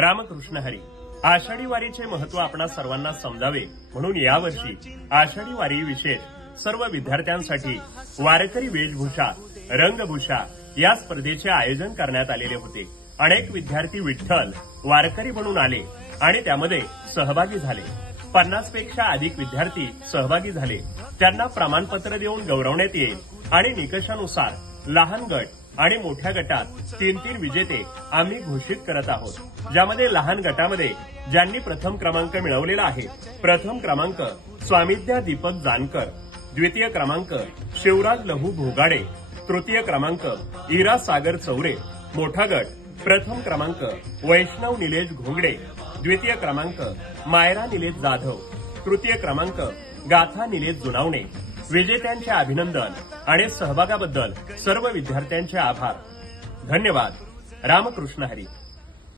रामकृष्ण हरी. आषाढी वारीचे महत्व आपणा सर्वांना समजावे म्हणून यावर्षी आषाढी वारी विशेष सर्व विद्यार्थ्यांसाठी वारकरी वेशभूषा रंगभूषा या स्पर्धेचे आयोजन करण्यात आलेले होते. अनेक विद्यार्थी विठ्ठल वारकरी बनून आले आणि त्यामध्ये सहभागी झाले. 50 पेक्षा अधिक विद्यार्थी सहभागी झाले. त्यांना प्रमाणपत्र देऊन गौरवण्यात येईल आणि निकषानुसार लहान गट आणि मोठ्या गटात 3-3 विजेते आम्ही घोषित करत आहोत. ज्यामध्ये लहान गटामध्ये ज्यांनी प्रथम क्रमांक मिळवलेला आहे, प्रथम क्रमांक स्वामिद्या दीपक जानकर, द्वितीय क्रमांक शिवराज लहू भोगाडे, तृतीय क्रमांक इरा सागर चौरे. मोठा गट प्रथम क्रमांक वैष्णव निलेश घोंगडे, द्वितीय क्रमांक मायरा निलेश जाधव, तृतीय क्रमांक गाथा निलेश जुनावणे. विजेत्यांचे अभिनंदन आणि सहभागाबद्दल सर्व विद्यार्थ्यांचे आभार. धन्यवाद. रामकृष्ण हरी.